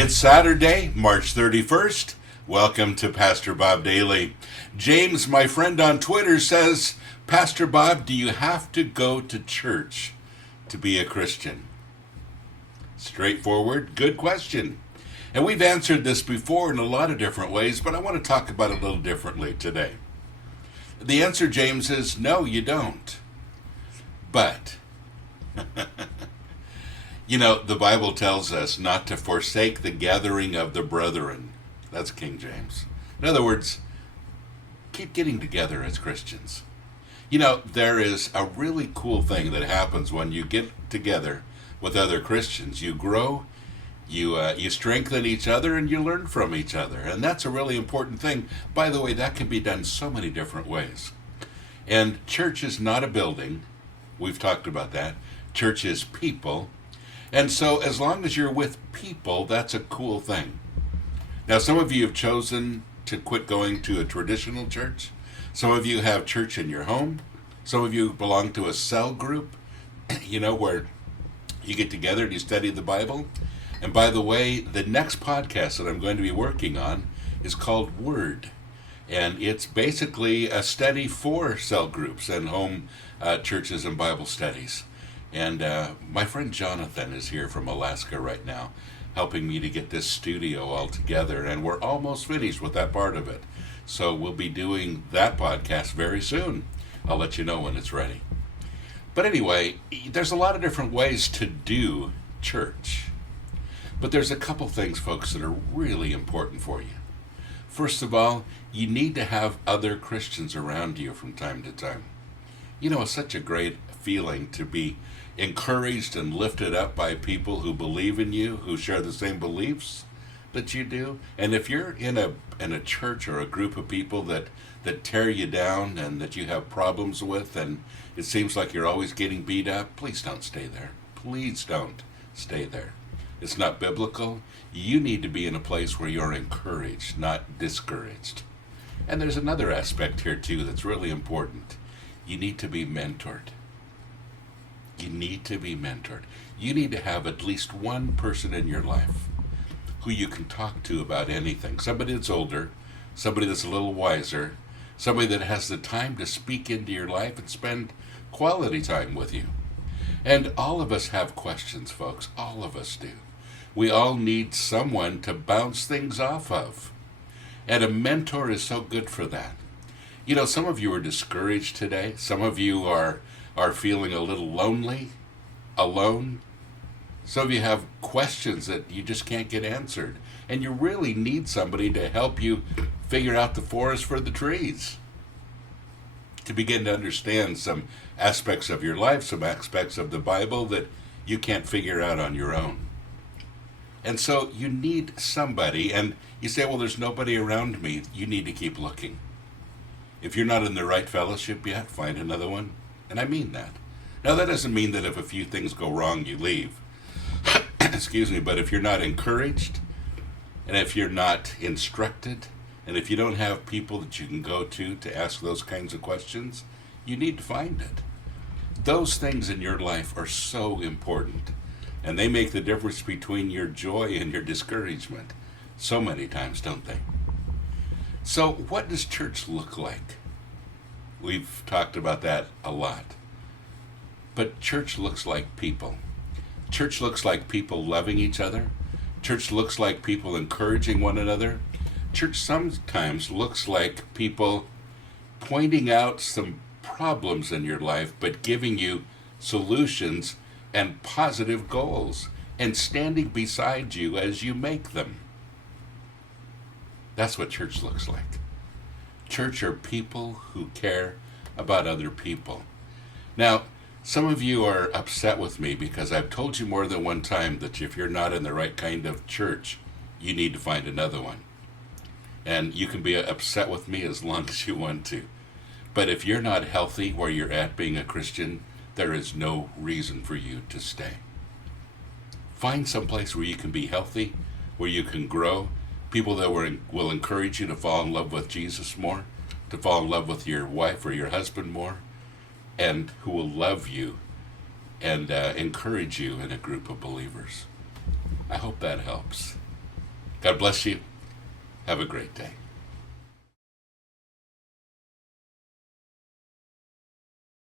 It's Saturday, March 31st. Welcome to Pastor Bob Daily. James, my friend on Twitter, says, Pastor Bob, do you have to go to church to be a Christian? Straightforward, good question. And we've answered this before in a lot of different ways, but I want to talk about it a little differently today. The answer, James, is no, you don't. But the Bible tells us not to forsake the gathering of the brethren. That's King James. In other words, keep getting together as Christians. There is a really cool thing that happens when you get together with other Christians. You grow, you strengthen each other, and you learn from each other. And that's a really important thing. By the way, that can be done so many different ways. And church is not a building. We've talked about that. Church is people. And so as long as you're with people, that's a cool thing. Now, some of you have chosen to quit going to a traditional church. Some of you have church in your home. Some of you belong to a cell group, where you get together and you study the Bible. And by the way, the next podcast that I'm going to be working on is called Word. And it's basically a study for cell groups and home churches and Bible studies. And my friend Jonathan is here from Alaska right now, helping me to get this studio all together. And we're almost finished with that part of it. So we'll be doing that podcast very soon. I'll let you know when it's ready. But anyway, there's a lot of different ways to do church. But there's a couple things, folks, that are really important for you. First of all, you need to have other Christians around you from time to time. It's such a great feeling to be encouraged and lifted up by people who believe in you, who share the same beliefs that you do. And if you're in a church or a group of people that tear you down and that you have problems with, and it seems like you're always getting beat up, please don't stay there. Please don't stay there. It's not biblical. You need to be in a place where you're encouraged, not discouraged. And there's another aspect here too that's really important. You need to be mentored. You need to be mentored. You need to have at least one person in your life who you can talk to about anything. Somebody that's older, somebody that's a little wiser, somebody that has the time to speak into your life and spend quality time with you. And all of us have questions, folks. All of us do. We all need someone to bounce things off of. And a mentor is so good for that. Some of you are discouraged today. Some of you are feeling a little lonely, alone. Some of you have questions that you just can't get answered. And you really need somebody to help you figure out the forest for the trees. To begin to understand some aspects of your life, some aspects of the Bible that you can't figure out on your own. And so you need somebody, and you say, well, there's nobody around me. You need to keep looking. If you're not in the right fellowship yet, find another one. And I mean that. Now, that doesn't mean that if a few things go wrong, you leave. Excuse me, but if you're not encouraged, and if you're not instructed, and if you don't have people that you can go to ask those kinds of questions, you need to find it. Those things in your life are so important, and they make the difference between your joy and your discouragement so many times, don't they? So what does church look like? We've talked about that a lot. But church looks like people. Church looks like people loving each other. Church looks like people encouraging one another. Church sometimes looks like people pointing out some problems in your life, but giving you solutions and positive goals and standing beside you as you make them. That's what church looks like. Church are people who care about other people. Now, some of you are upset with me because I've told you more than one time that if you're not in the right kind of church, you need to find another one. And you can be upset with me as long as you want to. But if you're not healthy where you're at being a Christian, there is no reason for you to stay. Find some place where you can be healthy, where you can grow, people that will encourage you to fall in love with Jesus more, to fall in love with your wife or your husband more, and who will love you and encourage you in a group of believers. I hope that helps. God bless you. Have a great day.